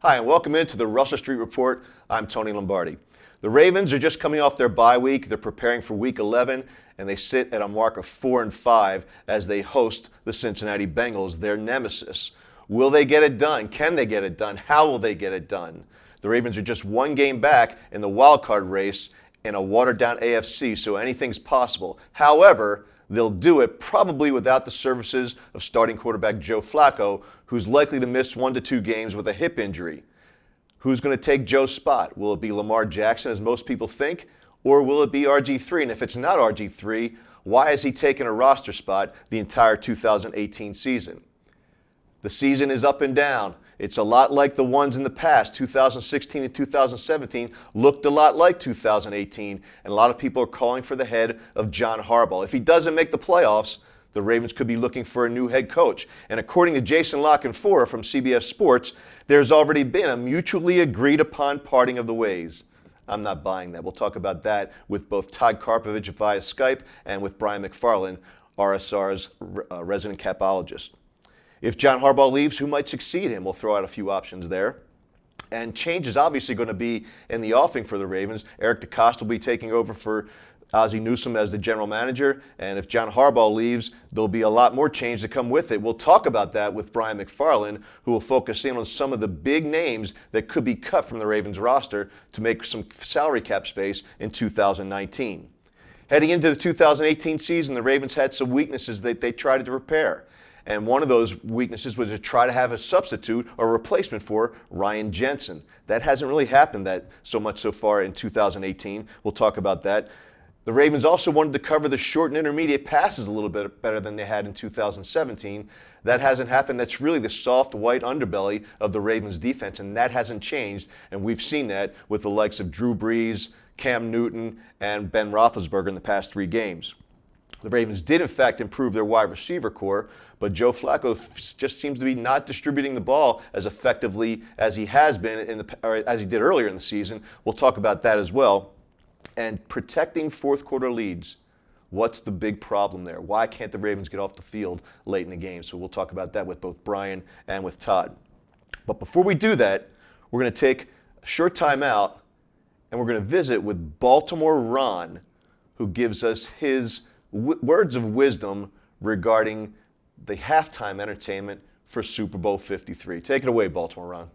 Hi, and welcome into the Russell Street Report. I'm Tony Lombardi. The Ravens are just coming off their bye week. They're preparing for Week 11, and they sit at a mark of 4-5 as they host the Cincinnati Bengals, their nemesis. Will they get it done? Can they get it done? How will they get it done? The Ravens are just one game back in the wild card race in a watered-down AFC, so anything's possible. However, they'll do it probably without the services of starting quarterback Joe Flacco, who's likely to miss 1 to 2 games with a hip injury. Who's going to take Joe's spot? Will it be Lamar Jackson, as most people think, or will it be RG3? And if it's not RG3, why has he taken a roster spot the entire 2018 season? The season is up and down. It's a lot like the ones in the past. 2016 and 2017 looked a lot like 2018, and a lot of people are calling for the head of John Harbaugh. If he doesn't make the playoffs, the Ravens could be looking for a new head coach. And according to Jason Lockenfor from CBS Sports, there's already been a mutually agreed upon parting of the ways. I'm not buying that. We'll talk about that with both Todd Karpovich via Skype and with Brian McFarland, RSR's resident capologist. If John Harbaugh leaves, who might succeed him? We'll throw out a few options there. And change is obviously going to be in the offing for the Ravens. Eric DeCosta will be taking over for Ozzie Newsome as the general manager. And if John Harbaugh leaves, there'll be a lot more change to come with it. We'll talk about that with Brian McFarland, who will focus in on some of the big names that could be cut from the Ravens roster to make some salary cap space in 2019. Heading into the 2018 season, the Ravens had some weaknesses that they tried to repair. And one of those weaknesses was to try to have a substitute or replacement for Ryan Jensen. That hasn't really happened so much so far in 2018. We'll talk about that. The Ravens also wanted to cover the short and intermediate passes a little bit better than they had in 2017. That hasn't happened. That's really the soft white underbelly of the Ravens defense, and that hasn't changed. And we've seen that with the likes of Drew Brees, Cam Newton, and Ben Roethlisberger in the past 3 games. The Ravens did, in fact, improve their wide receiver core, but Joe Flacco just seems to be not distributing the ball as effectively as he has been or as he did earlier in the season. We'll talk about that as well. And protecting fourth quarter leads. What's the big problem there? Why can't the Ravens get off the field late in the game? So we'll talk about that with both Brian and with Todd. But before we do that, we're going to take a short time out and we're going to visit with Baltimore Ron, who gives us his words of wisdom regarding the halftime entertainment for Super Bowl 53. Take it away, Baltimore Ron.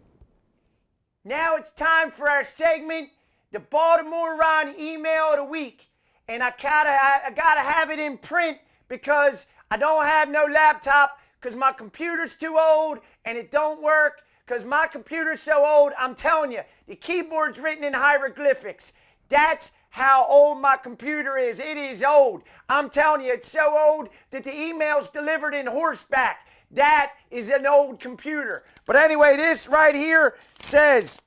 Now it's time for our segment, the Baltimore Ron email of the week. And I gotta have it in print because I don't have no laptop because my computer's too old and it don't work because my computer's so old, I'm telling you, the keyboard's written in hieroglyphics. That's how old my computer is. It is old. I'm telling you, it's so old that the email's delivered in horseback. That is an old computer. But anyway, this right here says,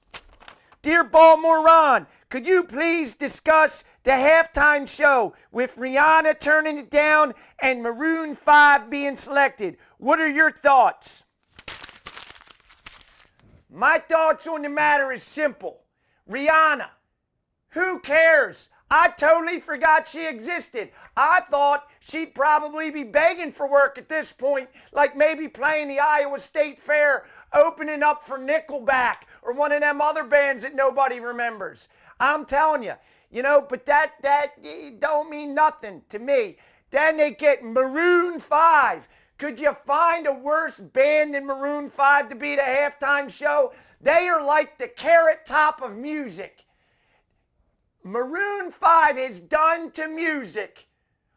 Dear Baltimore Ron, could you please discuss the halftime show with Rihanna turning it down and Maroon 5 being selected? What are your thoughts? My thoughts on the matter is simple. Rihanna, who cares? I totally forgot she existed. I thought she'd probably be begging for work at this point, like maybe playing the Iowa State Fair, opening up for Nickelback or one of them other bands that nobody remembers. I'm telling you, but that don't mean nothing to me. Then they get Maroon 5. Could you find a worse band than Maroon 5 to be the halftime show? They are like the Carrot Top of music. Maroon 5 has done to music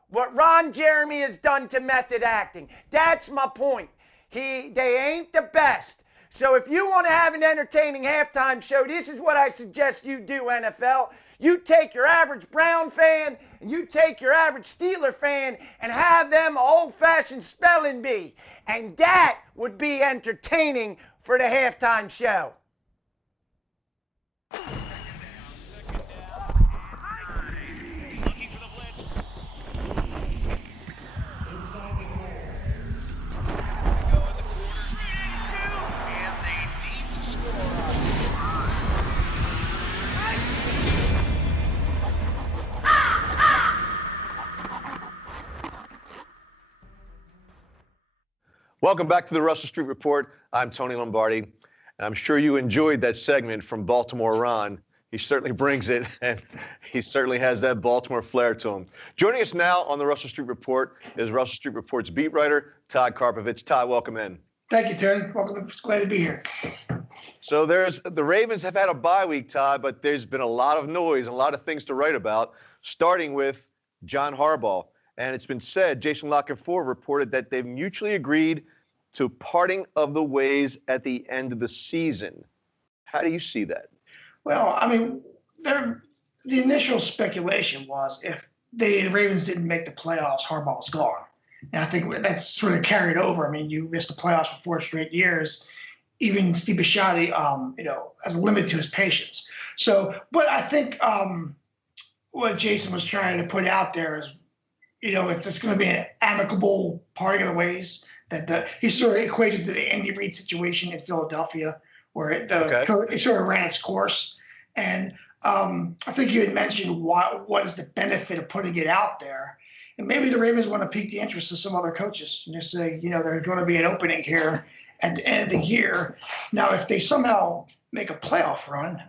what Ron Jeremy has done to method acting. That's my point. They ain't the best. So if you want to have an entertaining halftime show, this is what I suggest you do, NFL. You take your average Brown fan and you take your average Steeler fan and have them old-fashioned spelling bee. And that would be entertaining for the halftime show. Welcome back to the Russell Street Report. I'm Tony Lombardi. I'm sure you enjoyed that segment from Baltimore Ron. He certainly brings it, and he certainly has that Baltimore flair to him. Joining us now on the Russell Street Report is Russell Street Report's beat writer, Todd Karpovich. Todd, welcome in. Thank you, Tony. Welcome. Glad to be here. So the Ravens have had a bye week, Todd, but there's been a lot of noise, a lot of things to write about, starting with John Harbaugh. And it's been said, Jason La Canfora reported that they've mutually agreed to parting of the ways at the end of the season. How do you see that? Well, I mean, the initial speculation was if the Ravens didn't make the playoffs, Harbaugh was gone. And I think that's sort of carried over. I mean, you missed the playoffs for 4 straight years. Even Steve Bisciotti, has a limit to his patience. So, but I think what Jason was trying to put out there is, if it's going to be an amicable parting of the ways, that he sort of equates it to the Andy Reid situation in Philadelphia, where it sort of ran its course. And I think you had mentioned what is the benefit of putting it out there. And maybe the Ravens want to pique the interest of some other coaches and just say, there's going to be an opening here at the end of the year. Now, if they somehow make a playoff run,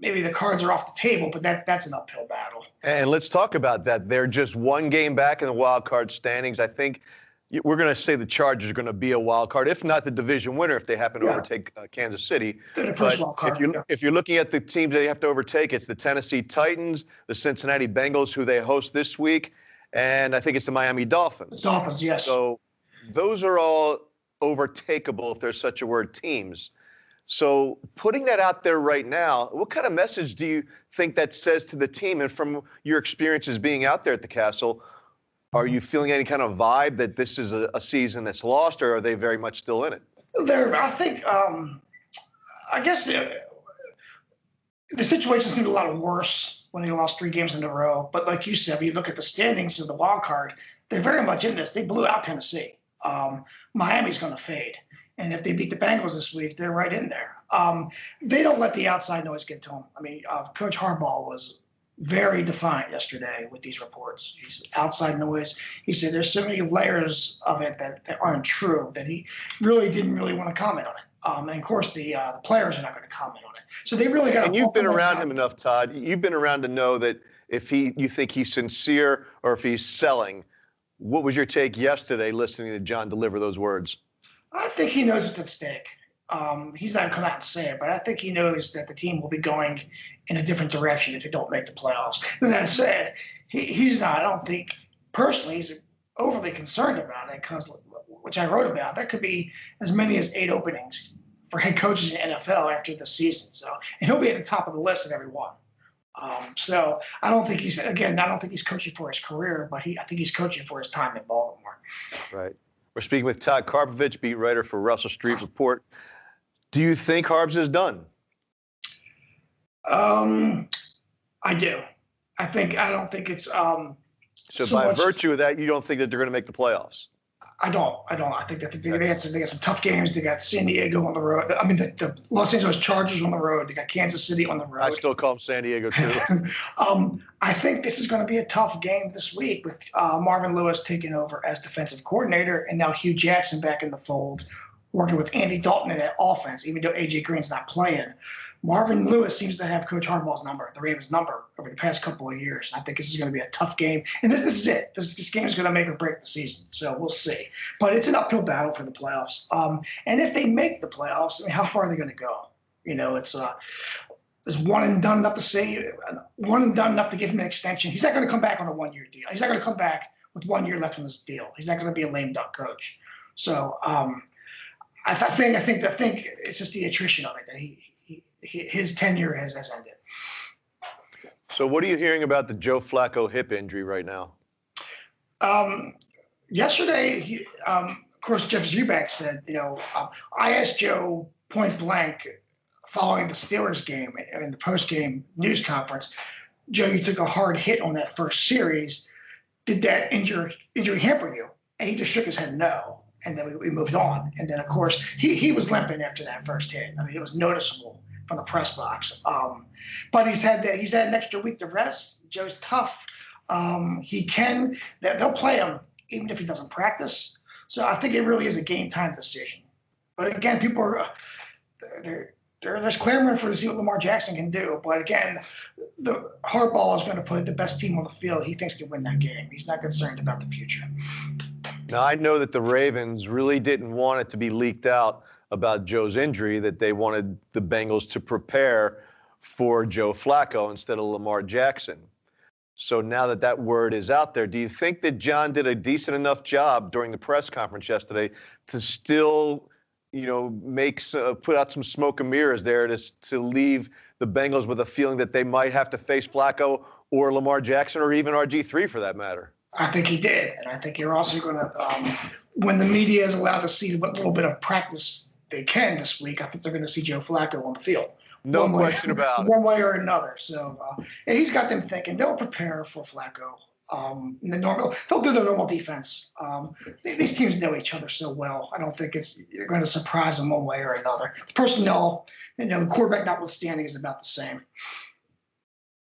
maybe the cards are off the table, but that's an uphill battle. And let's talk about that. They're just 1 game back in the wild card standings. I think we're going to say the Chargers are going to be a wild card, if not the division winner, if they happen to overtake Kansas City. They're the first wild card. If you're looking at the teams they have to overtake, it's the Tennessee Titans, the Cincinnati Bengals, who they host this week, and I think it's the Miami Dolphins. The Dolphins, yes. So those are all overtakeable, if there's such a word, teams. So putting that out there right now, what kind of message do you think that says to the team? And from your experiences being out there at the Castle, are you feeling any kind of vibe that this is a season that's lost, or are they very much still in it? I think, I guess the situation seemed a lot worse when they lost 3 games in a row. But like you said, when you look at the standings of the wild card, they're very much in this. They blew out Tennessee. Miami's going to fade. And if they beat the Bengals this week, they're right in there. They don't let the outside noise get to them. I mean, Coach Harbaugh was very defiant yesterday with these reports. He's outside noise. He said there's so many layers of it that aren't true that he didn't want to comment on it. And of course, the players are not going to comment on it. So they really got to. And you've been around him enough, Todd. You've been around to know that if you think he's sincere or if he's selling. What was your take yesterday listening to John deliver those words? I think he knows what's at stake. He's not going to come out and say it, but I think he knows that the team will be going in a different direction if they don't make the playoffs. And that said, he's not, I don't think, personally, he's overly concerned about it because, which I wrote about, there could be as many as 8 openings for head coaches in the NFL after the season. So, and he'll be at the top of the list of every one. So I don't think he's coaching for his career, but I think he's coaching for his time in Baltimore. Right. We're speaking with Todd Karpovich, beat writer for Russell Street Report. Do you think Harbs is done? I do. I don't think it's so by virtue of that, you don't think that they're going to make the playoffs? I don't. I think that they got some tough games. They got San Diego on the road. I mean, the Los Angeles Chargers on the road. They got Kansas City on the road. I still call them San Diego too. I think this is going to be a tough game this week with Marvin Lewis taking over as defensive coordinator and now Hugh Jackson back in the fold, working with Andy Dalton in that offense, even though A.J. Green's not playing. Marvin Lewis seems to have Coach Harbaugh's number, the Ravens' number, over the past couple of years. I think this is going to be a tough game. And this is it. This game is going to make or break the season. So we'll see. But it's an uphill battle for the playoffs. And if they make the playoffs, I mean, how far are they going to go? It's one and done enough to say, one and done enough to give him an extension. He's not going to come back on a 1-year deal. He's not going to come back with 1 year left on his deal. He's not going to be a lame duck coach. So I think it's just the attrition of it that his tenure has ended. So what are you hearing about the Joe Flacco hip injury right now? Yesterday, of course, Jeff Zubak said, I asked Joe point blank following the Steelers game in the post-game news conference, Joe, you took a hard hit on that first series. Did that injury hamper you? And he just shook his head no. And then we moved on. And then, of course, he was limping after that first hit. I mean, it was noticeable from the press box. But he's had an extra week to rest. Joe's tough. They'll play him even if he doesn't practice. So I think it really is a game time decision. But again, there's clamoring to see what Lamar Jackson can do. But again, the Harbaugh is going to put the best team on the field. He thinks he can win that game. He's not concerned about the future. Now, I know that the Ravens really didn't want it to be leaked out about Joe's injury, that they wanted the Bengals to prepare for Joe Flacco instead of Lamar Jackson. So now that that word is out there, do you think that John did a decent enough job during the press conference yesterday to still, put out some smoke and mirrors there to leave the Bengals with a feeling that they might have to face Flacco or Lamar Jackson or even RG3 for that matter? I think he did, and I think you're also going to, when the media is allowed to see what little bit of practice they can this week, I think they're going to see Joe Flacco on the field. No question about it. One way or another. So he's got them thinking. They'll prepare for Flacco. They'll do their normal defense. These teams know each other so well. I don't think you're going to surprise them one way or another. The personnel, the quarterback notwithstanding, is about the same.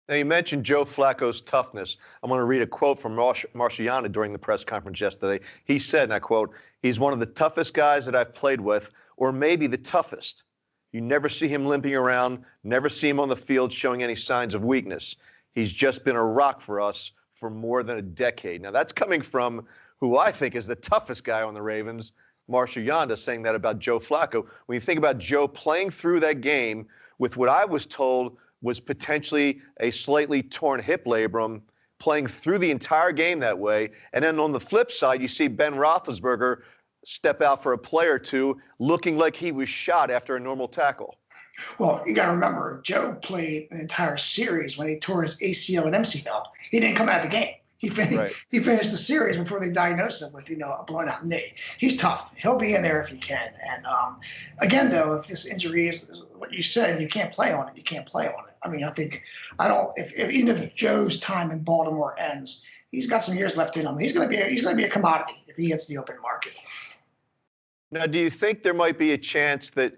Now, you mentioned Joe Flacco's toughness. I'm going to read a quote from Marciano during the press conference yesterday. He said, and I quote, "He's one of the toughest guys that I've played with, or maybe the toughest. You never see him limping around, never see him on the field showing any signs of weakness. He's just been a rock for us for more than a decade." Now, that's coming from who I think is the toughest guy on the Ravens, Marshall Yanda, saying that about Joe Flacco. When you think about Joe playing through that game with what I was told was potentially a slightly torn hip labrum, playing through the entire game that way. And then on the flip side, you see Ben Roethlisberger step out for a play or two looking like he was shot after a normal tackle. Well, you got to remember, Joe played an entire series when he tore his ACL and MCL. He didn't come out of the game. He finished the series before they diagnosed him with, a blown out knee. He's tough. He'll be in there if he can. And again, though, if this injury is what you said, you can't play on it. You can't play on it. I mean, even if Joe's time in Baltimore ends, he's got some years left in him. He's going to be a commodity if he hits the open market. Now, do you think there might be a chance that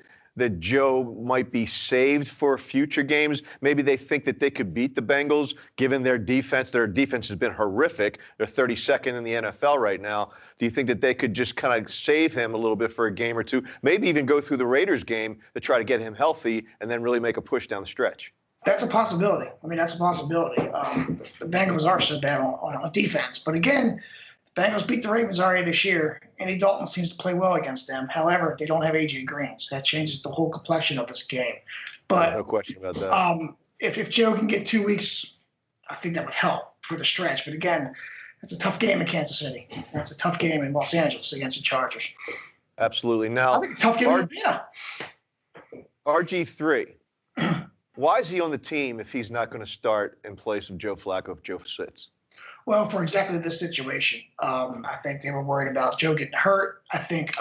Joe might be saved for future games? Maybe they think that they could beat the Bengals given their defense. Their defense has been horrific. They're 32nd in the NFL right now. Do you think that they could just kind of save him a little bit for a game or two? Maybe even go through the Raiders game to try to get him healthy and then really make a push down the stretch? That's a possibility. I mean, that's a possibility. The Bengals are so bad on defense. But again, the Bengals beat the Ravens already this year. Andy Dalton seems to play well against them. However, they don't have A.J. Green. So that changes the whole complexion of this game. But no question about that. If Joe can get 2 weeks, I think that would help for the stretch. But again, it's a tough game in Kansas City. That's a tough game in Los Angeles against the Chargers. Absolutely. Now, I think a tough game in Atlanta. RG3. Why is he on the team if he's not going to start in place of Joe Flacco if Joe sits? Well, for exactly this situation, I think they were worried about Joe getting hurt. I think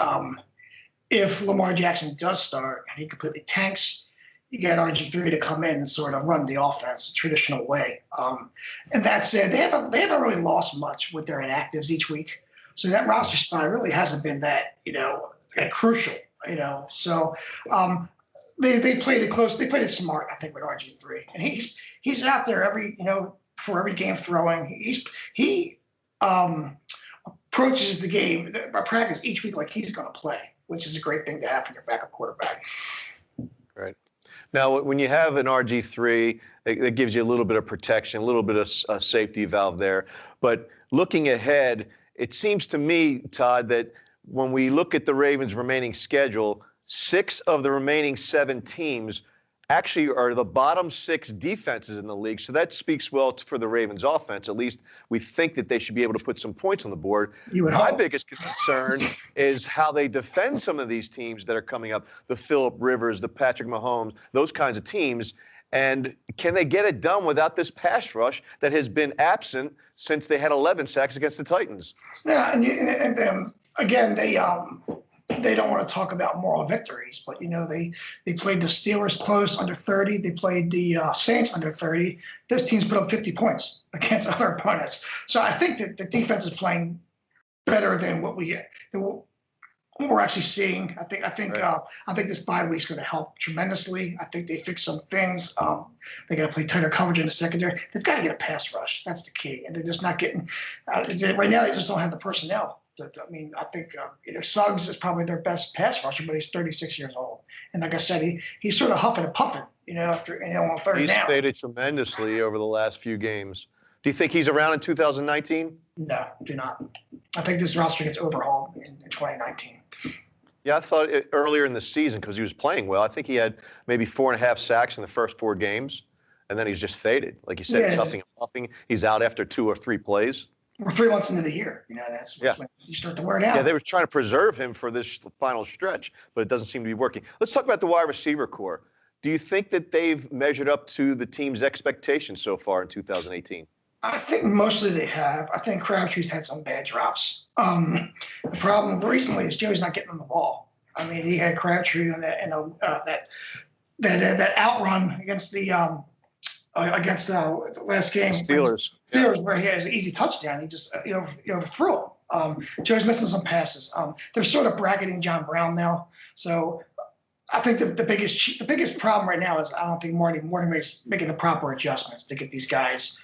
if Lamar Jackson does start and he completely tanks, you get RG3 to come in and sort of run the offense the traditional way. And that said, they haven't really lost much with their inactives each week. So that roster spot really hasn't been that crucial. So they played it close. They played it smart, I think, with RG3, and he's out there for every game throwing. He approaches the game, practice each week like he's going to play, which is a great thing to have for your backup quarterback. Right. Now, when you have an RG3, it gives you a little bit of protection, a little bit of a safety valve there. But looking ahead, it seems to me, Todd, that when we look at the Ravens' remaining schedule, 6 of the remaining 7 teams actually are the bottom 6 defenses in the league. So that speaks well for the Ravens offense. At least we think that they should be able to put some points on the board. My biggest concern is how they defend some of these teams that are coming up, the Phillip Rivers, the Patrick Mahomes, those kinds of teams. And can they get it done without this pass rush that has been absent since they had 11 sacks against the Titans? Yeah, and again, they don't want to talk about moral victories, but they played the Steelers close under 30. They played the Saints under 30. Those teams put up 50 points against other opponents. So I think that the defense is playing better than what we're actually seeing. I think this bye week's going to help tremendously. I think they fixed some things. They got to play tighter coverage in the secondary. They've got to get a pass rush. That's the key, and they're just not getting. Right now, they just don't have the personnel. I think Suggs is probably their best pass rusher, but he's 36 years old, And like I said, he's sort of huffing and puffing, after on third He's down. faded tremendously over the last few games. Do you think he's around in 2019? No, do not. I think this roster gets overhauled in 2019. Yeah, I thought earlier in the season, because he was playing well, I think he had maybe 4.5 sacks in the first 4 games, and then he's just faded. Like you said, he's huffing and puffing. He's out after 2 or 3 plays. We're 3 months into the year. That's when you start to wear down. Yeah, they were trying to preserve him for this final stretch, but it doesn't seem to be working. Let's talk about the wide receiver core. Do you think that they've measured up to the team's expectations so far in 2018? I think mostly they have. I think Crabtree's had some bad drops. The problem recently is Joe's not getting on the ball. I mean, he had Crabtree on that that outrun against the last game. Steelers, where he has an easy touchdown. He just overthrew him. Joe's missing some passes. They're sort of bracketing John Brown now. So I think the biggest problem right now is I don't think Mortimer's making the proper adjustments to get these guys.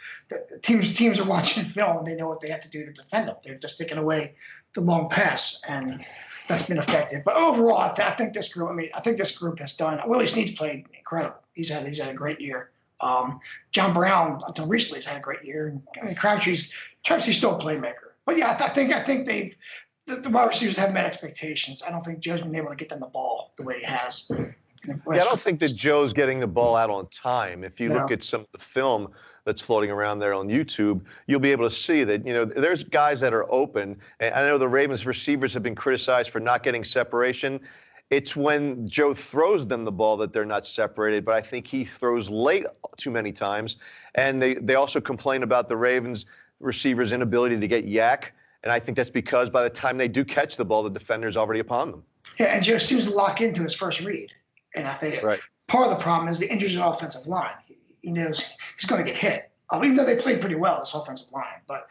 Teams are watching film and they know what they have to do to defend them. They're just taking away the long pass, and that's been effective. But overall, I think this group has done. Willie Snead's played incredible. He's had a great year. John Brown until recently has had a great year. And Crabtree's still a playmaker. But yeah, I think they've the wide receivers have met expectations. I don't think Joe's been able to get them the ball the way he has. Yeah, I don't think that Joe's getting the ball out on time. If you look at some of the film that's floating around there on YouTube, you'll be able to see that, there's guys that are open. And I know the Ravens receivers have been criticized for not getting separation. It's when Joe throws them the ball that they're not separated, but I think he throws late too many times. And they also complain about the Ravens receivers' inability to get yak. And I think that's because by the time they do catch the ball, the defender's already upon them. Yeah, and Joe seems to lock into his first read. And I think part of the problem is the injuries in the offensive line. He knows he's going to get hit, even though they played pretty well, this offensive line. But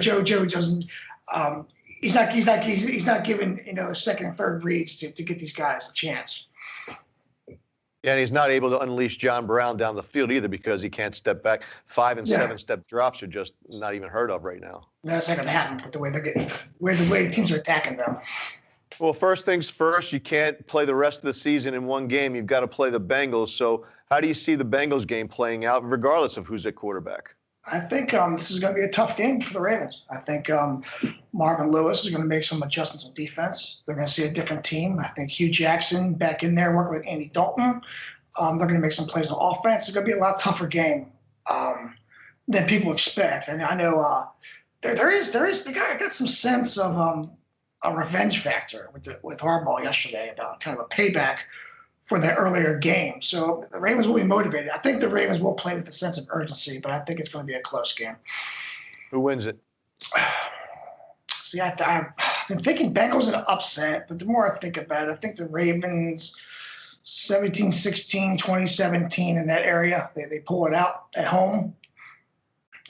Joe doesn't. He's not giving second and third reads to get these guys a chance. Yeah, and he's not able to unleash John Brown down the field either because he can't step back. 5 and 7 step drops are just not even heard of right now. That's not going to happen with the way the way teams are attacking them. Well, first things first, you can't play the rest of the season in one game. You've got to play the Bengals. So how do you see the Bengals game playing out regardless of who's at quarterback? I think this is going to be a tough game for the Ravens. I think Marvin Lewis is going to make some adjustments on defense. They're going to see a different team. I think Hugh Jackson back in there working with Andy Dalton. They're going to make some plays on offense. It's going to be a lot tougher game than people expect. And I know there is the guy got some sense of a revenge factor with Harbaugh yesterday about kind of a payback for that earlier game. So the Ravens will be motivated. I think the Ravens will play with a sense of urgency, but I think it's going to be a close game. Who wins it? See, I've been thinking Bengals in an upset, but the more I think about it, I think the Ravens 17-16, 2017 in that area, they pull it out at home.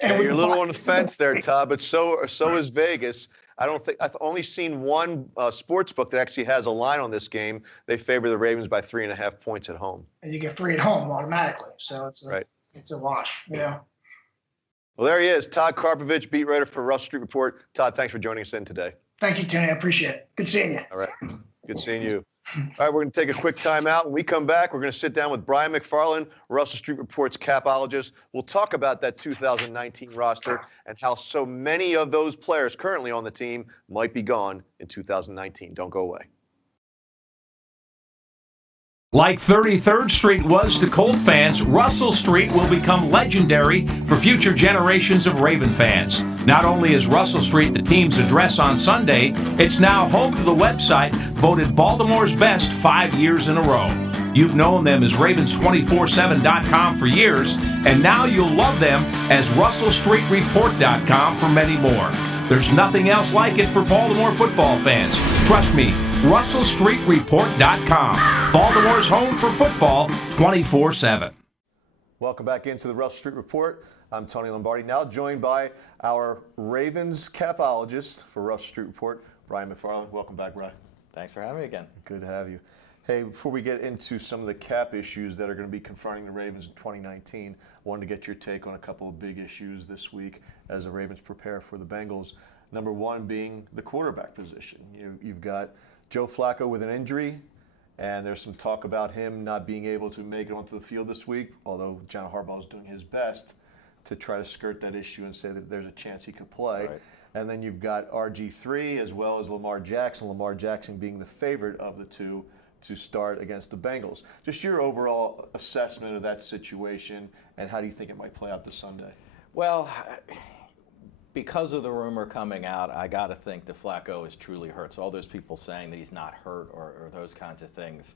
And you're a little on the fence there, Todd, but so is Vegas. I've only seen one sports book that actually has a line on this game. They favor the Ravens by 3.5 points at home. And you get 3 at home automatically. So it's a wash. Yeah. Well, there he is, Todd Karpovich, beat writer for Russell Street Report. Todd, thanks for joining us in today. Thank you, Tony. I appreciate it. Good seeing you. All right. Good seeing you. All right, we're going to take a quick time out. When we come back, we're going to sit down with Brian McFarland, Russell Street Report's capologist. We'll talk about that 2019 roster and how so many of those players currently on the team might be gone in 2019. Don't go away. Like 33rd Street was to Colt fans, Russell Street will become legendary for future generations of Raven fans. Not only is Russell Street the team's address on Sunday, it's now home to the website voted Baltimore's best 5 years in a row. You've known them as Ravens247.com for years, and now you'll love them as RussellStreetReport.com for many more. There's nothing else like it for Baltimore football fans. Trust me, RussellStreetReport.com. Baltimore's home for football 24/7. Welcome back into the Russell Street Report. I'm Tony Lombardi, now joined by our Ravens capologist for Russell Street Report, Brian McFarland. Welcome back, Brian. Thanks for having me again. Good to have you. Hey, before we get into some of the cap issues that are going to be confronting the Ravens in 2019, I wanted to get your take on a couple of big issues this week as the Ravens prepare for the Bengals. Number one being the quarterback position. You've got Joe Flacco with an injury. And there's some talk about him not being able to make it onto the field this week, although John Harbaugh is doing his best to try to skirt that issue and say that there's a chance he could play. Right. And then you've got RG3 as well as Lamar Jackson. Lamar Jackson being the favorite of the two to start against the Bengals. Just your overall assessment of that situation, and how do you think it might play out this Sunday? Well, because of the rumor coming out, I got to think that Flacco is truly hurt. So all those people saying that he's not hurt or those kinds of things,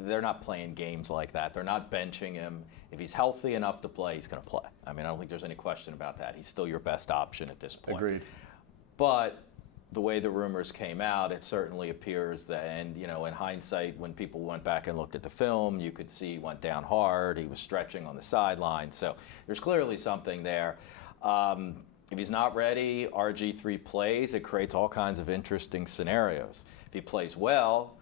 they're not playing games like that. They're not benching him. If he's healthy enough to play, he's going to play. I mean, I don't think there's any question about that. He's still your best option at this point. Agreed. But the way the rumors came out, it certainly appears that, and you know, in hindsight, when people went back and looked at the film, you could see he went down hard. He was stretching on the sideline. So there's clearly something there. If he's not ready, RG3 plays, it creates all kinds of interesting scenarios. If he plays well,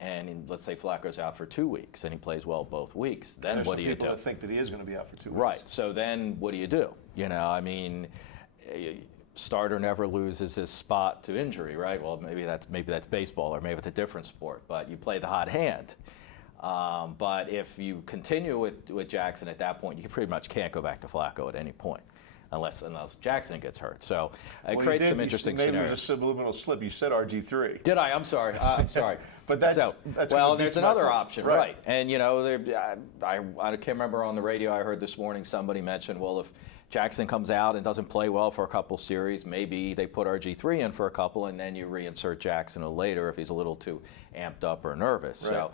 and let's say Flacco's out for 2 weeks, and he plays well both weeks, then what do you do? There's some people that think that he is going to be out for 2 weeks. Right. So then what do you do? You know, I mean, starter never loses his spot to injury, right? Well, maybe that's baseball, or maybe it's a different sport, but you play the hot hand. But if you continue with Jackson at that point, you pretty much can't go back to Flacco at any point. Unless Jackson gets hurt. So it creates some interesting maybe scenarios. Maybe it was a subliminal slip. You said RG3. Did I? I'm sorry. I'm sorry. But that's well, there's another option, right? Right. And you know, I can't remember on the radio. I heard this morning somebody mention, well, if Jackson comes out and doesn't play well for a couple series, maybe they put RG3 in for a couple, and then you reinsert Jackson later if he's a little too amped up or nervous. Right. So,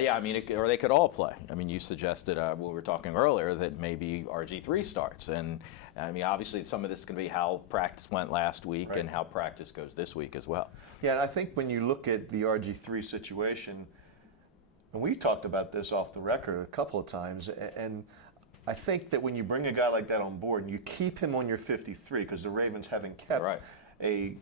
yeah, I mean, or they could all play. I mean, you suggested when we were talking earlier that maybe RG3 starts, and I mean, obviously, some of this is going to be how practice went last week, right, and how practice goes this week as well. Yeah, and I think when you look at the RG3 situation, and we talked about this off the record a couple of times, and I think that when you bring a guy like that on board and you keep him on your 53, because the Ravens haven't kept Right. a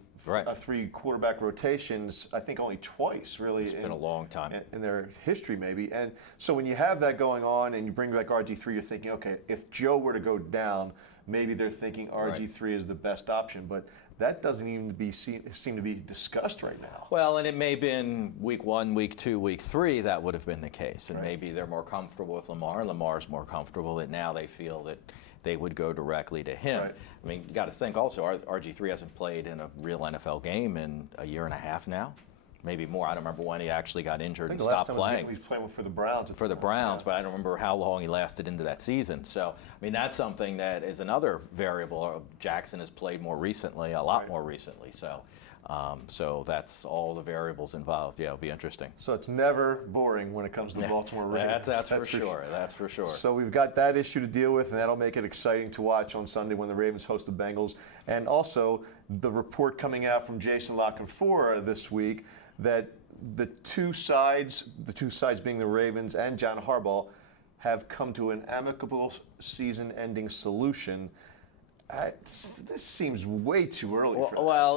3 quarterback rotations, I think only twice, really. It's been a long time. In their history, maybe. And so when you have that going on and you bring back RG3, you're thinking, okay, if Joe were to go down, maybe they're thinking RG3 is the best option. But that doesn't even seem to be discussed right now. Well, and it may have been week 1, week 2, week 3 that would have been the case. And Right. maybe they're more comfortable with Lamar. Lamar's more comfortable that now they feel that they would go directly to him. Right. I mean, you got to think also, RG3 hasn't played in a real NFL game in a year and a half now. Maybe more. I don't remember when he actually got injured and stopped playing. He was playing for the Browns. For the Browns, but I don't remember how long he lasted into that season. So, I mean, that's something that is another variable. Jackson has played more recently, a lot more recently. So, so that's all the variables involved. Yeah, it'll be interesting. So it's never boring when it comes to the Baltimore Ravens. That's for sure. That's for sure. So we've got that issue to deal with, and that'll make it exciting to watch on Sunday when the Ravens host the Bengals. And also the report coming out from Jason La Canfora this week that the two sides being the Ravens and John Harbaugh, have come to an amicable season-ending solution. This seems way too early for that. Well,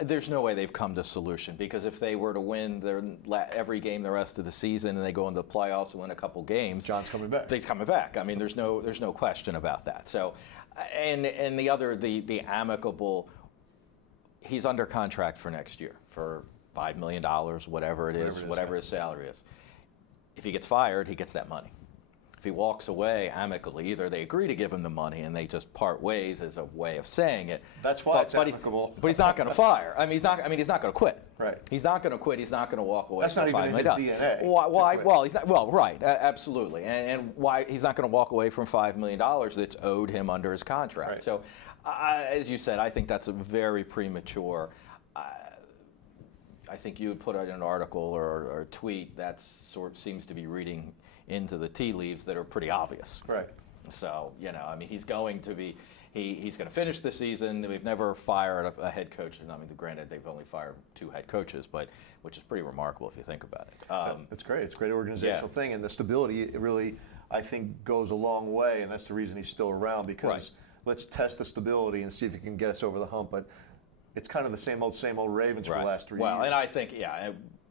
there's no way they've come to a solution, because if they were to win every game the rest of the season and they go into the playoffs and win a couple games, John's coming back. He's coming back. I mean, there's no question about that. So, and the amicable, he's under contract for next year for $5 million, whatever it is, whatever his salary is. If he gets fired, he gets that money. If he walks away amicably, either they agree to give him the money and they just part ways as a way of saying it. That's why it's amicable. But he's not going to fire. He's not going to quit. Right. He's not going to quit. He's not going to walk away. That's not even in his DNA. Why? Well, he's not. Well, right. Absolutely. And why he's not going to walk away from $5 million that's owed him under his contract. Right. So, as you said, I think that's a very premature. I think you would put out an article or a tweet that seems to be reading into the tea leaves that are pretty obvious. Right. So, he's going to be, he's going to finish the season. We've never fired a head coach. I mean, granted, they've only fired 2 head coaches, but which is pretty remarkable if you think about it. It's great. It's a great organizational thing, and the stability, it really, I think, goes a long way, and that's the reason he's still around, because let's test the stability and see if he can get us over the hump. But it's kind of the same old Ravens for the last 3 years. Well, and I think,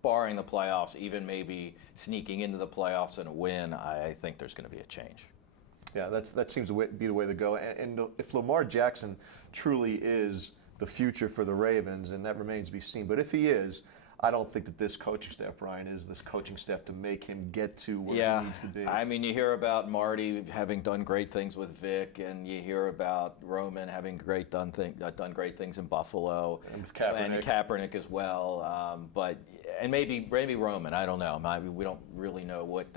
barring the playoffs, even maybe sneaking into the playoffs and a win, I think there's going to be a change. Yeah, that seems to be the way to go. And if Lamar Jackson truly is the future for the Ravens, and that remains to be seen, but if he is, I don't think that this coaching staff, Brian, is this coaching staff to make him get to where Yeah, he needs to be. I mean, you hear about Marty having done great things with Vic, and you hear about Roman having done great things in Buffalo, And with Kaepernick. and Kaepernick as well. And maybe Roman, I don't know. We don't really know what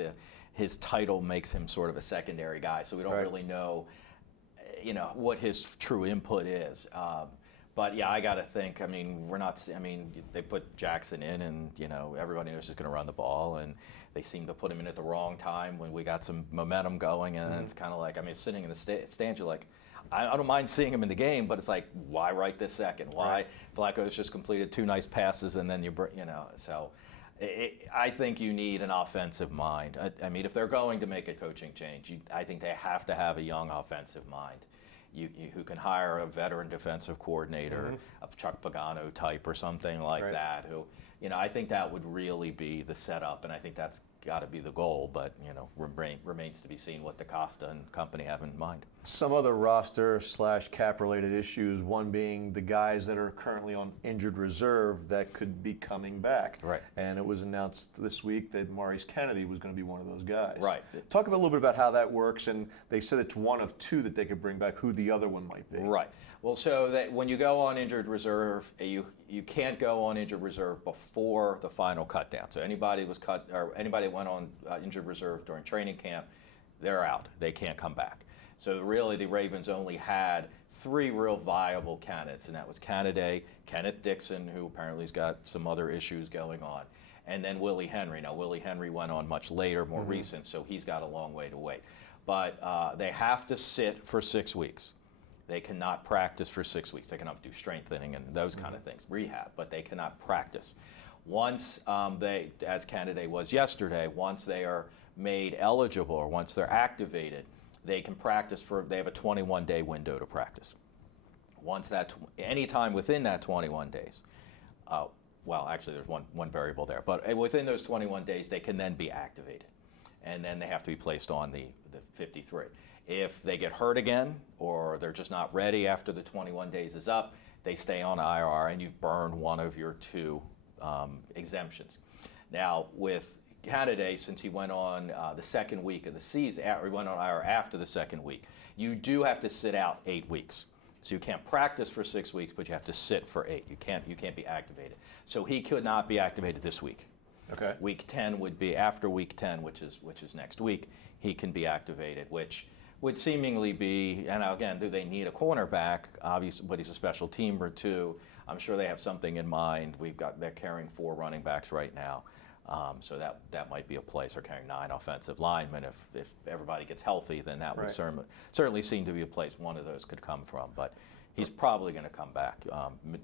his title makes him sort of a secondary guy, so we don't Right. really know, what his true input is. But yeah, I got to think. I mean, they put Jackson in, and everybody knows he's going to run the ball, and they seem to put him in at the wrong time when we got some momentum going, and it's kind of like, sitting in the stands, you're like, I don't mind seeing him in the game, but it's like, why right this second? Why Flacco's just completed 2 nice passes, and then so. I think you need an offensive mind. I mean, if they're going to make a coaching change, I think they have to have a young offensive mind. Who can hire a veteran defensive coordinator, a Chuck Pagano type or something like that. Who, I think that would really be the setup, and I think that's got to be the goal. But remains to be seen what DaCosta and company have in mind. Some other roster / cap related issues, one being the guys that are currently on injured reserve that could be coming back. Right. And it was announced this week that Maurice Kennedy was going to be one of those guys. Right. Talk a little bit about how that works, and they said it's one of 2 that they could bring back, who the other one might be. Right. Well, so that when you go on injured reserve, you can't go on injured reserve before the final cut down. So anybody was cut, or anybody that went on injured reserve during training camp, they're out. They can't come back. So really, the Ravens only had 3 real viable candidates, and that was Canada, Kenneth Dixon, who apparently has got some other issues going on, and then Willie Henry. Now, Willie Henry went on much later, more recent, so he's got a long way to wait. But they have to sit for 6 weeks. They cannot practice for 6 weeks. They cannot do strengthening and those kind of things, rehab, but they cannot practice. Once as Canada was yesterday, once they are made eligible or once they're activated, they can practice they have a 21-day window to practice. Once any time within that 21 days, well, actually there's one variable there, but within those 21 days, they can then be activated. And then they have to be placed on the 53. If they get hurt again, or they're just not ready after the 21 days is up, they stay on IR, and you've burned one of your 2 exemptions. Now, with Canada, since he went on the second week of the season, or he went on IR after the second week, you do have to sit out 8 weeks. So you can't practice for 6 weeks, but you have to sit for 8. You can't be activated. So he could not be activated this week. Okay. Week 10 would be after week 10, which is next week. He can be activated, which would seemingly be. And again, do they need a cornerback? Obviously, but he's a special teamer too. I'm sure they have something in mind. They're carrying 4 running backs right now. So that might be a place. They're carrying 9 offensive linemen. If everybody gets healthy, then that would certainly seem to be a place one of those could come from. But he's probably going to come back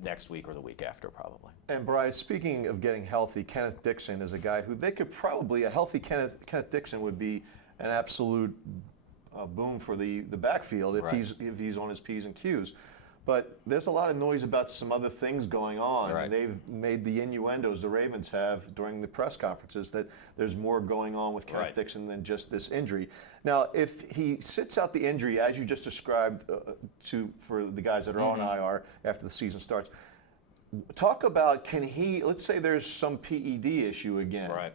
next week or the week after, probably. And Brian, speaking of getting healthy, Kenneth Dixon is a guy who they could probably, a healthy Kenneth Dixon would be an absolute boom for the backfield if he's on his P's and Q's. But there's a lot of noise about some other things going on. Right. And they've made the innuendos, the Ravens have, during the press conferences, that there's more going on with Kenneth Dixon than just this injury. Now, if he sits out the injury, as you just described, for the guys that are on IR after the season starts, talk about, let's say there's some PED issue again. Right.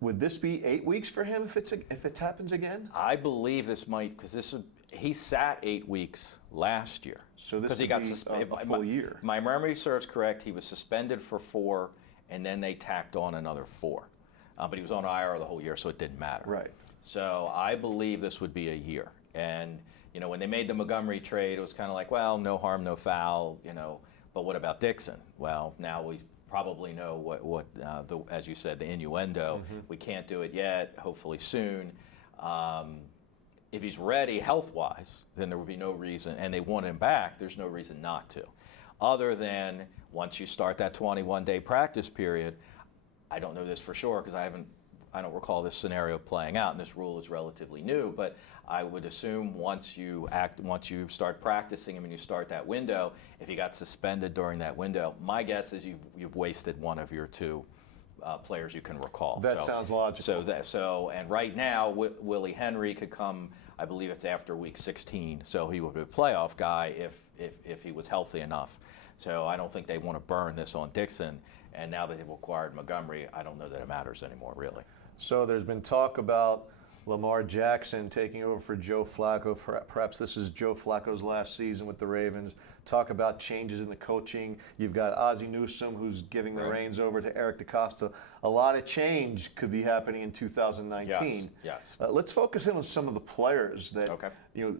Would this be 8 weeks for him if it happens again? I believe this might, because he sat 8 weeks last year. So this he would got be a full year. My memory serves correct. He was suspended for 4, and then they tacked on another 4. But he was on IR the whole year, so it didn't matter. Right. So I believe this would be a year. And when they made the Montgomery trade, it was kind of like, well, no harm, no foul. But what about Dixon? Well, now we probably know what as you said, the innuendo. We can't do it yet. Hopefully soon. If he's ready health-wise, then there would be no reason, and they want him back, there's no reason not to. Other than once you start that 21-day practice period, I don't know this for sure because I don't recall this scenario playing out, and this rule is relatively new, but I would assume once you start practicing him and you start that window, if he got suspended during that window, my guess is you've wasted one of your 2 players you can recall. That sounds logical. And right now, Willie Henry could come, I believe it's after week 16, so he would be a playoff guy if he was healthy enough. So I don't think they want to burn this on Dixon. And now that they've acquired Montgomery, I don't know that it matters anymore, really. So there's been talk about Lamar Jackson taking over for Joe Flacco. Perhaps this is Joe Flacco's last season with the Ravens. Talk about changes in the coaching. You've got Ozzie Newsome, who's giving the reins over to Eric DeCosta. A lot of change could be happening in 2019. Yes. Let's focus in on some of the players that, Okay.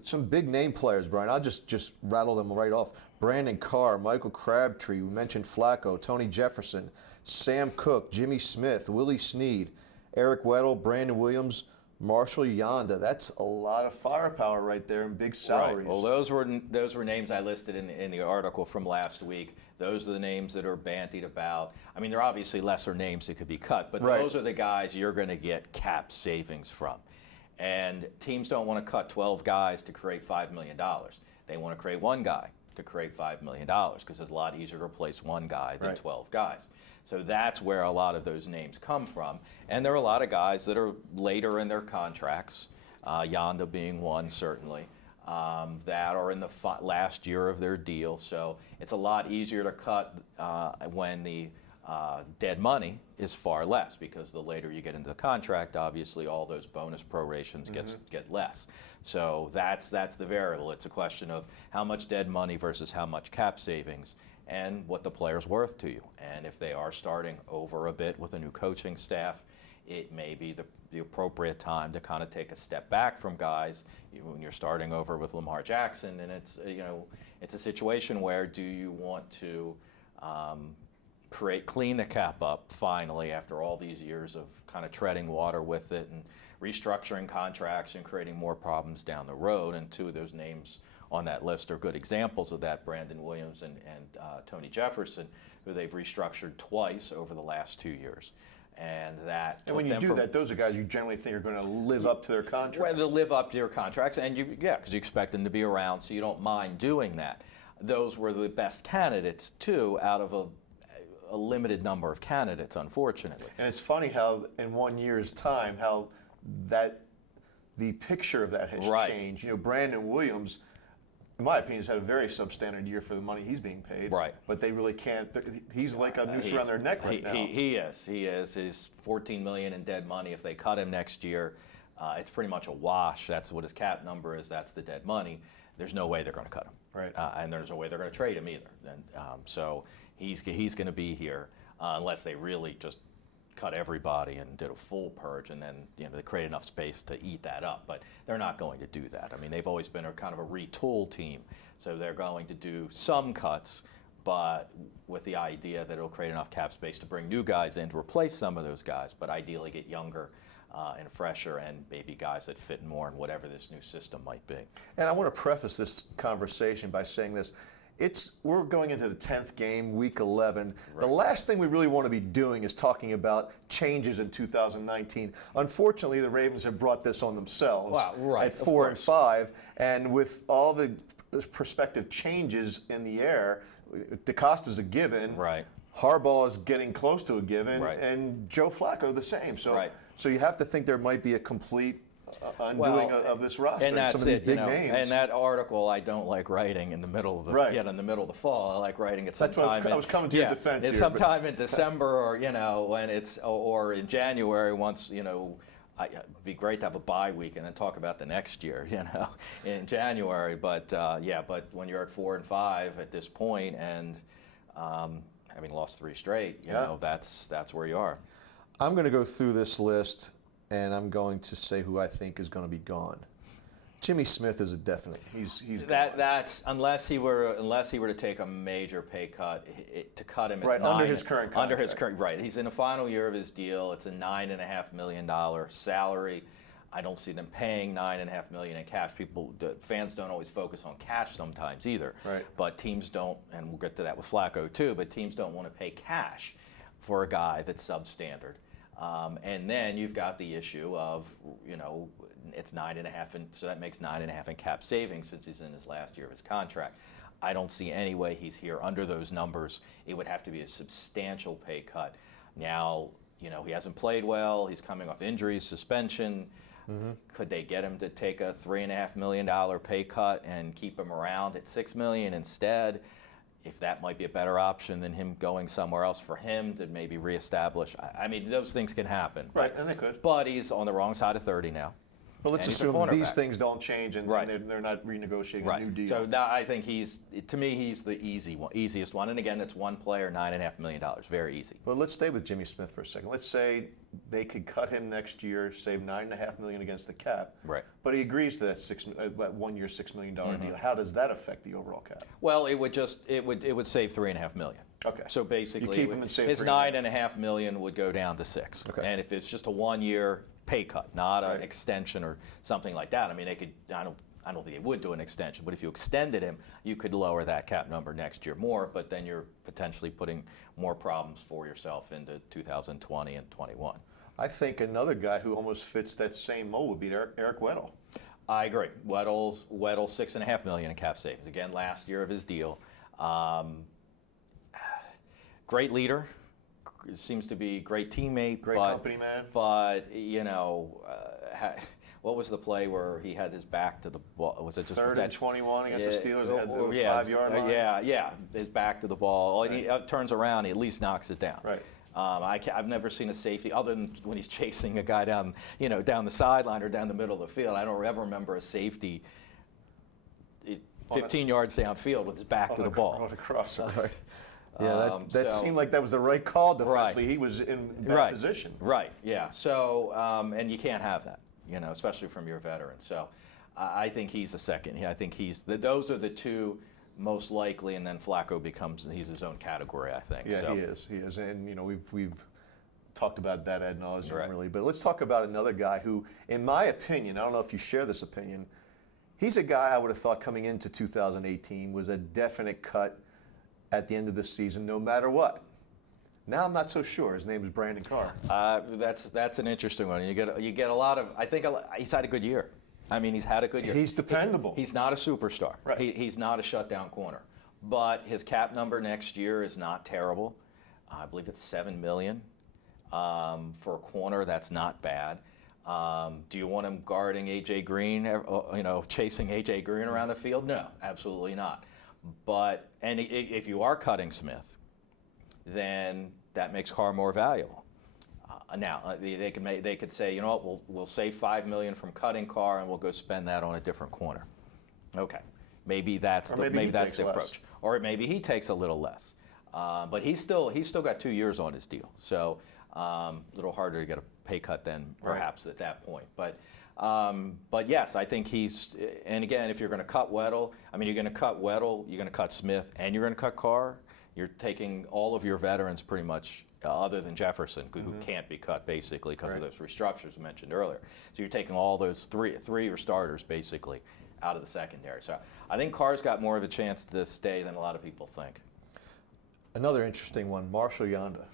Some big name players, Brian. I'll just rattle them right off. Brandon Carr, Michael Crabtree, we mentioned Flacco, Tony Jefferson, Sam Cook, Jimmy Smith, Willie Snead, Eric Weddle, Brandon Williams, Marshall Yonda. That's a lot of firepower right there and big salaries. Right. Well, those were names I listed in the article from last week. Those are the names that are bandied about. I mean, they're obviously lesser names that could be cut, but those are the guys you're going to get cap savings from. And teams don't want to cut 12 guys to create $5 million. They want to create one guy to create $5 million because it's a lot easier to replace one guy than 12 guys. So that's where a lot of those names come from. And there are a lot of guys that are later in their contracts, Yonda being one certainly, that are in the last year of their deal. So it's a lot easier to cut when the dead money is far less, because the later you get into the contract, obviously all those bonus prorations get less. So that's the variable. It's a question of how much dead money versus how much cap savings, and what the player's worth to you. And if they are starting over a bit with a new coaching staff, it may be the appropriate time to kind of take a step back from guys when you're starting over with Lamar Jackson. And it's a situation where, do you want to clean the cap up finally after all these years of kind of treading water with it and restructuring contracts and creating more problems down the road? And two of those names on that list are good examples of that, Brandon Williams and Tony Jefferson, who they've restructured twice over the last 2 years. And when you do that, those are guys you generally think are going to live up to their contracts. Well, they live up to their contracts, and because you expect them to be around, so you don't mind doing that. Those were the best candidates, too, out of a limited number of candidates, unfortunately. And it's funny how in 1 year's time, how the picture of that has changed. Brandon Williams, in my opinion, has had a very substandard year for the money he's being paid. Right. But they really can't. He's like a noose around their neck right now. He is. He's $14 million in dead money. If they cut him next year, it's pretty much a wash. That's what his cap number is. That's the dead money. There's no way they're going to cut him. Right. And there's no way they're going to trade him either. And so he's going to be here unless they really just cut everybody and did a full purge, and then they create enough space to eat that up. But they're not going to do that. I mean, they've always been a kind of a retool team, so they're going to do some cuts, but with the idea that it'll create enough cap space to bring new guys in to replace some of those guys, but ideally get younger and fresher, and maybe guys that fit more in whatever this new system might be. And I want to preface this conversation by saying this. We're going into the 10th game, week 11. Right. The last thing we really want to be doing is talking about changes in 2019. Unfortunately, the Ravens have brought this on themselves at 4-5, and with all the prospective changes in the air, DeCosta's a given. Right. Harbaugh is getting close to a given, right. and Joe Flacco the same. So, right. so you have to think there might be a complete undoing of this roster and some of these big names. And that article, I don't like writing in the middle of the in the middle of the fall. I like writing it sometime. That's what I was coming to your defense here. Sometime in December, or when it's or in January. Once it'd be great to have a bye week and then talk about the next year, in January. But but when you're at 4-5 at this point, and having lost 3 straight, that's where you are. I'm going to go through this list, and I'm going to say who I think is going to be gone. Jimmy Smith is a definite. He's that's unless he were to take a major pay cut to cut him. Right, under his current contract. Under his current, right. He's in the final year of his deal. It's a $9.5 million salary. I don't see them paying $9.5 million in cash. Fans don't always focus on cash sometimes either. Right. But teams don't, and we'll get to that with Flacco too. But teams don't want to pay cash for a guy that's substandard. And then you've got the issue of, it's 9.5, and so that makes 9.5 in cap savings since he's in his last year of his contract. I don't see any way he's here under those numbers. It would have to be a substantial pay cut. Now, he hasn't played well. He's coming off injuries, suspension. Mm-hmm. Could they get him to take a $3.5 million pay cut and keep him around at $6 million instead? if that might be a better option than him going somewhere else for him to maybe reestablish. I mean, those things can happen. Right, and they could. But he's on the wrong side of 30 now. Well, let's and he's a assume that these cornerback. things don't change and Right. they're not renegotiating Right. a new deal. So now I think to me, he's the easiest one. And again, it's one player, $9.5 million. Very easy. But let's stay with Jimmy Smith for a second. Let's say they could cut him next year, save $9.5 million against the cap. Right. But he agrees to that 1 year, $6 million deal. How does that affect the overall cap? Well, it would save $3.5 million. Okay. So basically, You keep him and save his $3.5. $9.5 million would go down to $6. Okay. And if it's just a 1 year pay cut, not an Right. extension or something like that, I mean, they could. I don't think they would do an extension, but if you extended him, you could lower that cap number next year more. But then you're potentially putting more problems for yourself into 2020 and 21. I think another guy who almost fits that same mold would be Eric Weddle. I agree. Weddle's $6.5 million in cap savings. Again, last year of his deal. Great leader. Seems to be a great teammate. Great company man. But, what was the play where he had his back to the ball? Was it just 3rd and 21 against the Steelers? They had the 5-yard line. Yeah, his back to the ball. He turns around, he at least knocks it down. Right. I've never seen a safety other than when he's chasing a guy down the sideline or down the middle of the field. I don't ever remember a safety 15 yards downfield with his back to the ball. On a crossover. Yeah, that seemed like that was the right call defensively. Right. He was in bad position. Right, yeah. So, and you can't have that, especially from your veteran. So I think he's a second. I think those are the two most likely, and then Flacco he's his own category, I think. Yeah, so. he is. And, we've talked about that ad nauseum, Right. really. But let's talk about another guy who, in my opinion, I don't know if you share this opinion, he's a guy I would have thought coming into 2018 was a definite cut at the end of the season, no matter what. Now I'm not so sure. His name is Brandon Carr. That's an interesting one. You get a lot of. I think he's had a good year. I mean, he's had a good year. He's dependable. He's not a superstar. Right. He's not a shutdown corner. But his cap number next year is not terrible. I believe it's $7 million for a corner. That's not bad. Do you want him guarding A.J. Green? Chasing A.J. Green around the field? No, absolutely not. But if you are cutting Smith, then that makes Carr more valuable. Now they could say, you know what, we'll save $5 million from cutting Carr and we'll go spend that on a different corner. Okay, maybe that's the approach, or maybe he takes a little less. But he's still got 2 years on his deal, so a little harder to get a pay cut then perhaps at that point. But yes, I think and again, if you're going to cut Weddle, you're going to cut Weddle, you're going to cut Smith, and you're going to cut Carr. You're taking all of your veterans pretty much, other than Jefferson, who can't be cut basically because of those restructures mentioned earlier. So you're taking all those three your starters basically out of the secondary. So I think Carr's got more of a chance to stay than a lot of people think. Another interesting one, Marshall Yanda.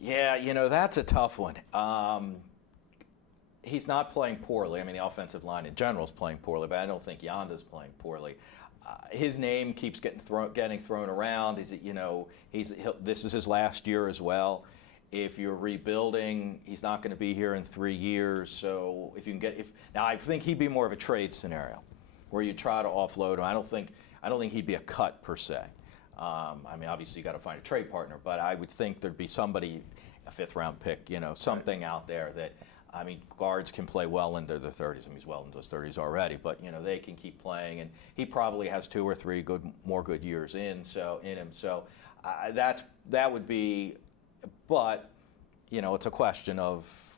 Yeah, that's a tough one. He's not playing poorly. The offensive line in general is playing poorly, but I don't think Yanda's playing poorly. His name keeps getting thrown around. This is his last year as well. If you're rebuilding, he's not going to be here in 3 years. So now I think he'd be more of a trade scenario, where you try to offload him. I don't think he'd be a cut per se. Obviously you got to find a trade partner, but I would think there'd be somebody, a 5th round pick, something out there that. Guards can play well into their 30s. He's well into his 30s already, but they can keep playing, and he probably has 2 or 3 more good years in him. So that would be, but it's a question of,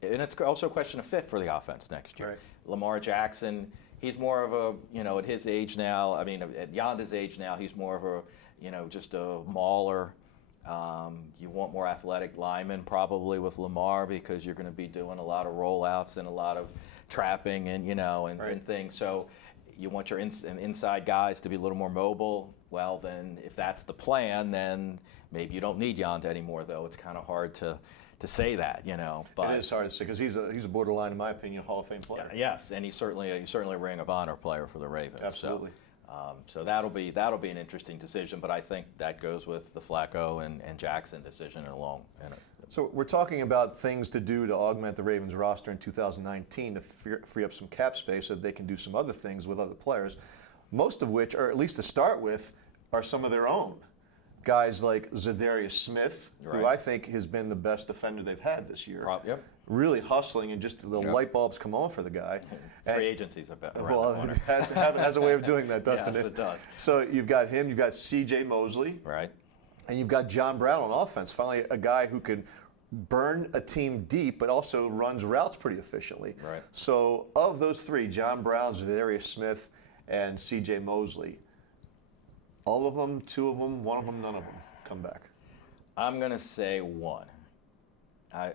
and it's also a question of fit for the offense next year. Right. Lamar Jackson, he's more of a at his age now. At Yanda's age now, he's more of a just a mauler. You want more athletic linemen probably with Lamar, because you're going to be doing a lot of rollouts and a lot of trapping and and things. So you want your inside guys to be a little more mobile. Well, then if that's the plan, then maybe you don't need Yanda anymore. Though it's kind of hard to say that, But it is hard to say because he's a borderline, in my opinion, Hall of Fame player. Yes, and he's certainly a Ring of Honor player for the Ravens. Absolutely. So that'll be an interesting decision, but I think that goes with the Flacco and Jackson decision along. So we're talking about things to do to augment the Ravens roster in 2019 to free up some cap space so that they can do some other things with other players, most of which, or at least to start with, are some of their own. Guys like Zadarius Smith, who Right. I think has been the best defender they've had this year. Yep. Really hustling, and just the light bulbs come on for the guy. Free agency's around the Well, corner. it has a way of doing that, doesn't Yes, it? it does. So you've got him, you've got C.J. Mosley, Right. and you've got John Brown on offense. Finally, a guy who can burn a team deep, but also runs routes pretty efficiently. Right. So of those three, John Brown, Zadarius Smith, and C.J. Mosley, all of them, two of them, one of them, none of them come back. I'm going to say one.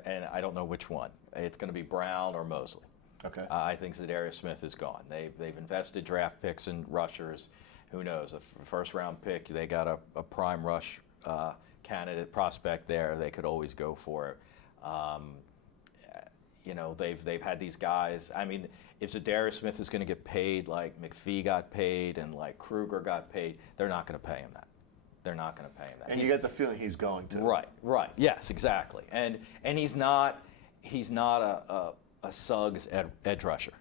And I don't know which one. It's going to be Brown or Mosley. Okay. I think Zadarius Smith is gone. They've invested draft picks in rushers. Who knows? A first round pick, they got a prime rush candidate prospect there. They could always go for it. They've had these guys. I mean, if Zadarius Smith is going to get paid like McPhee got paid and like Kruger got paid, they're not going to pay him that. They're not going to pay him that. And you get the feeling he's going to. Right. Yes, exactly. And he's not a Suggs edge rusher.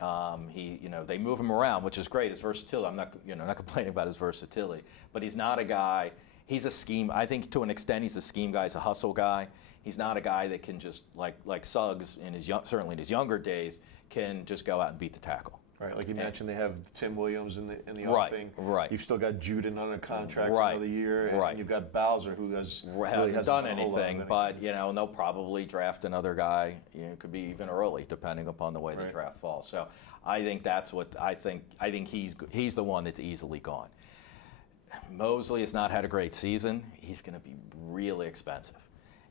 They move him around, which is great. His versatility. I'm not complaining about his versatility, but he's not a guy. He's a scheme. I think to an extent he's a scheme guy. He's a hustle guy. He's not a guy that can just like Suggs certainly in his younger days can just go out and beat the tackle. Right, like you mentioned, they have Tim Williams in the Right, offing. right. You've still got Juden under contract for Right, another year, and right. you've got Bowser who Hasn't done anything, but they'll probably draft another guy. It could be even early, depending upon the way the Right. draft falls. So I think that's what I think. I think he's the one that's easily gone. Mosley has not had a great season. He's going to be really expensive.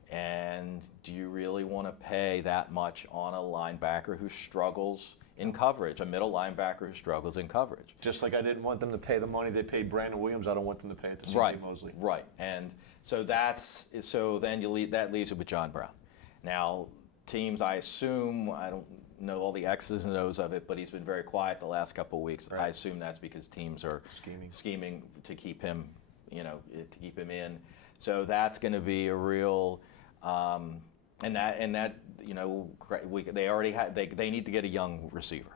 And do you really want to pay that much on a linebacker who struggles in coverage, a middle linebacker who struggles in coverage? Just like I didn't want them to pay the money they paid Brandon Williams, I don't want them to pay it to C.J. Mosley. Right. And so then that leaves it with John Brown. Now, teams, I assume, I don't know all the X's and O's of it, but he's been very quiet the last couple of weeks. Right. I assume that's because teams are scheming to keep him, to keep him in. So that's going to be a real. They need to get a young receiver.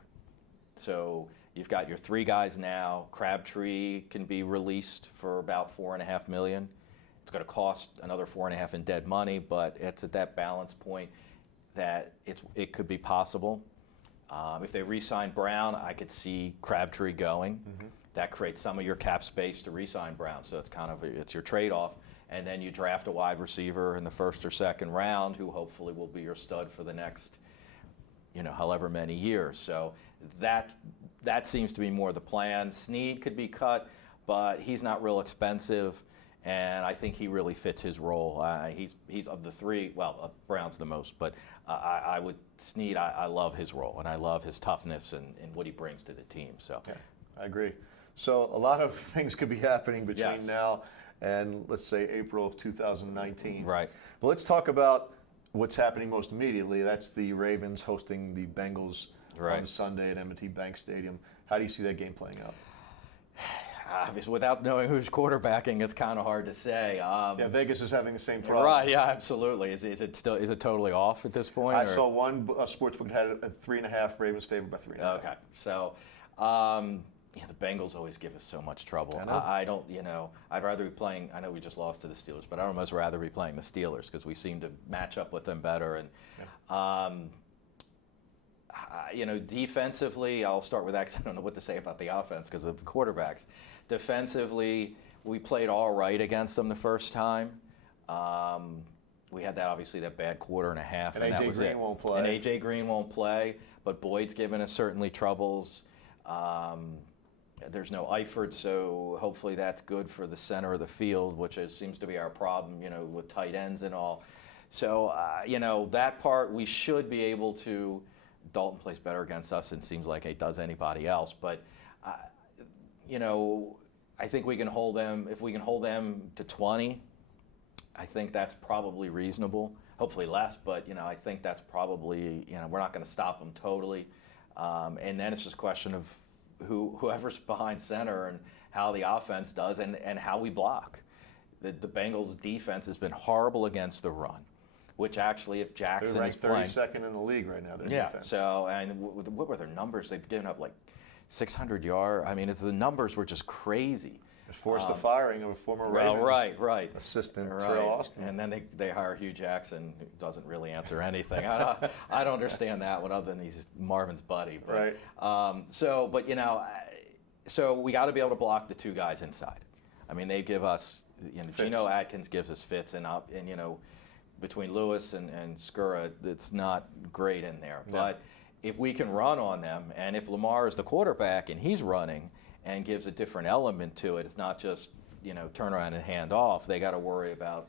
So you've got your three guys now. Crabtree can be released for about $4.5 million. It's going to cost another $4.5 million in dead money, but it's at that balance point that it could be possible. If they re-sign Brown, I could see Crabtree going. Mm-hmm. That creates some of your cap space to re-sign Brown. So it's your trade-off. And then you draft a wide receiver in the first or second round who hopefully will be your stud for the next, however many years. So that seems to be more the plan. Snead could be cut, but he's not real expensive, and I think he really fits his role. He's of the three, Brown's the most, but I would Snead. I love his role, and I love his toughness and what he brings to the team. So Okay, I agree. So a lot of things could be happening between now and let's say April of 2019. Right. But let's talk about what's happening most immediately. That's the Ravens hosting the Bengals on Sunday at M&T Bank Stadium. How do you see that game playing out? Obviously, without knowing who's quarterbacking, it's kind of hard to say. Vegas is having the same problem. Right. Yeah. Absolutely. Is it totally off at this point? I saw one sportsbook had a 3.5 Ravens favored by 3.5. Okay. So. The Bengals always give us so much trouble. I don't, I'd rather be playing. I know we just lost to the Steelers, but I'd almost rather be playing the Steelers because we seem to match up with them better. And, defensively, I'll start with that because I don't know what to say about the offense because of the quarterbacks. Defensively, we played all right against them the first time. We had that bad quarter and a half. And A.J. Green won't play. And A.J. Green won't play, but Boyd's given us certainly troubles. There's no Eifert, so hopefully that's good for the center of the field, which seems to be our problem, with tight ends and all. So, that part we should be able to. Dalton plays better against us, and seems like it does anybody else. But, I think we can hold them. If we can hold them to 20, I think that's probably reasonable. Hopefully less, but I think that's probably we're not going to stop them totally. And then it's just a question of whoever's behind center and how the offense does and how we block. The Bengals' defense has been horrible against the run, which actually, if Jackson is playing, they're ranked 32nd in the league right now. Their defense. So and what were their numbers? They've given up like 600 yards. I mean, the numbers were just crazy. Forced the firing of a former Well, Ravens right. assistant, Right. Terrell Austin. And then they hire Hugh Jackson, who doesn't really answer anything. I don't understand that one, other than he's Marvin's buddy. But, Right. so we got to be able to block the two guys inside. I mean, they give us, Geno Atkins gives us fits, and between Lewis and Skura, it's not great in there. No. But if we can run on them, and if Lamar is the quarterback and he's running and gives a different element to it, it's not just, turn around and hand off. They got to worry about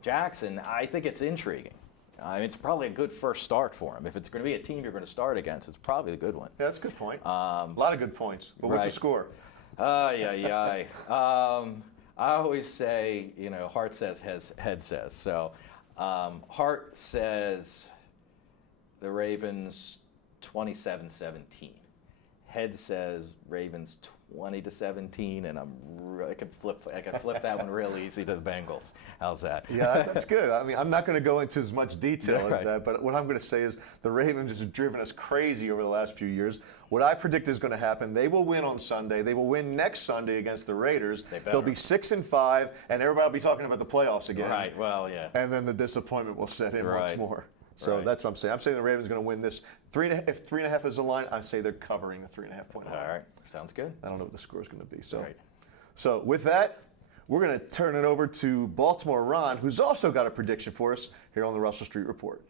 Jackson. I think it's intriguing. I mean, it's probably a good first start for him. If it's going to be a team you're going to start against, it's probably a good one. Yeah, that's a good point. A lot of good points. But what's the score? I always say, heart says, head says. So heart says the Ravens 27-17. Head says Ravens 20-17, and I can flip that one real easy to the Bengals. How's that? Yeah, that's good. I mean, I'm not going to go into as much detail as that, but what I'm going to say is the Ravens have driven us crazy over the last few years. What I predict is going to happen, they will win on Sunday. They will win next Sunday against the Raiders. They'll be 6-5, and everybody will be talking about the playoffs again. Right, well, yeah. And then the disappointment will set in once more. So that's what I'm saying. I'm saying the Ravens are going to win this. If 3.5 is the line, I say they're covering a 3.5 point line. All right, sounds good. I don't know what the score is going to be. So with that, we're going to turn it over to Baltimore Ron, who's also got a prediction for us here on the Russell Street Report.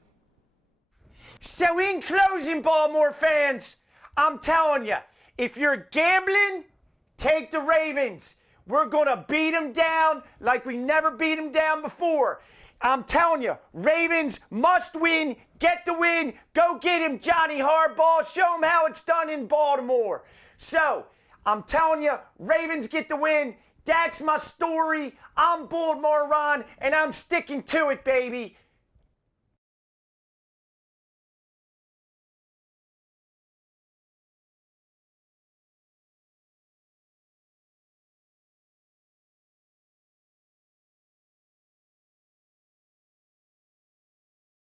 So in closing, Baltimore fans, I'm telling you, if you're gambling, take the Ravens. We're going to beat them down like we never beat them down before. I'm telling you, Ravens must win, get the win, go get him, Johnny Harbaugh, show him how it's done in Baltimore. So, I'm telling you, Ravens get the win. That's my story. I'm Baltimore Ron, and I'm sticking to it, baby.